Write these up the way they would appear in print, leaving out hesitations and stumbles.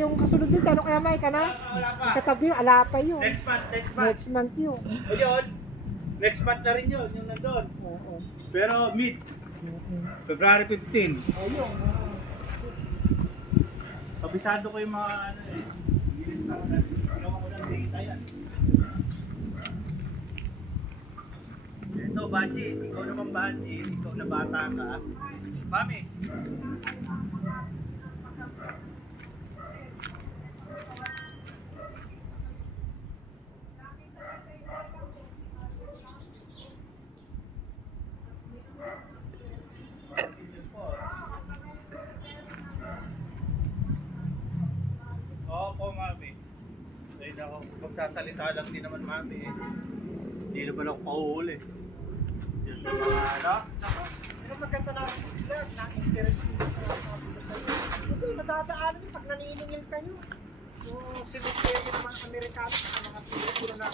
Yung kasunod din, tanong kaya may ka na? Wala pa. Katabi yun, alapay yun. Next month. Next month yun. O yun, next month na rin yun, yung nandun. Oo. Pero mid, February 15. Ayun. Kabisado ko yung mga ano eh. Ginawa ko ng data yan. Ito, budget. Ikaw naman budget. Ikaw na bata ka. Mami. Opo, mami. Dahil ako, magsasalita lang din naman, mami. Hindi naman ako pahuhuli. Yun sa mga ano. Pero maganda na sila, na-interest nyo sa ito, nadadaan nyo pag naniningil kayo. Yung sinisya naman Amerikano sa mga Pilipino na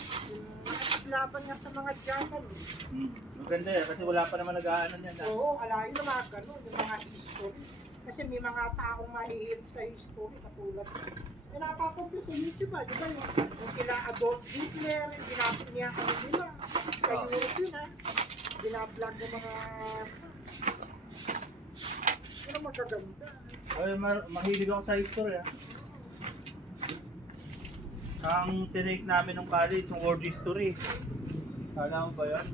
laban nga sa mga Japan. Maganda eh, kasi wala pa naman nag-aanan yan. Oo, alayo na mga ganun, yung mga history. Kasi may mga taong mahihilig sa history katulad. Yung napapunta sa YouTube di ba yung kila Adolf Hitler, yung ginapit niya kami nila. Sa Europe yun binablog ng mga... Pero magaganda. Ay, mahilig ako sa history ah. Ang tinake namin ng college, yung world history. Kala mo ba yun?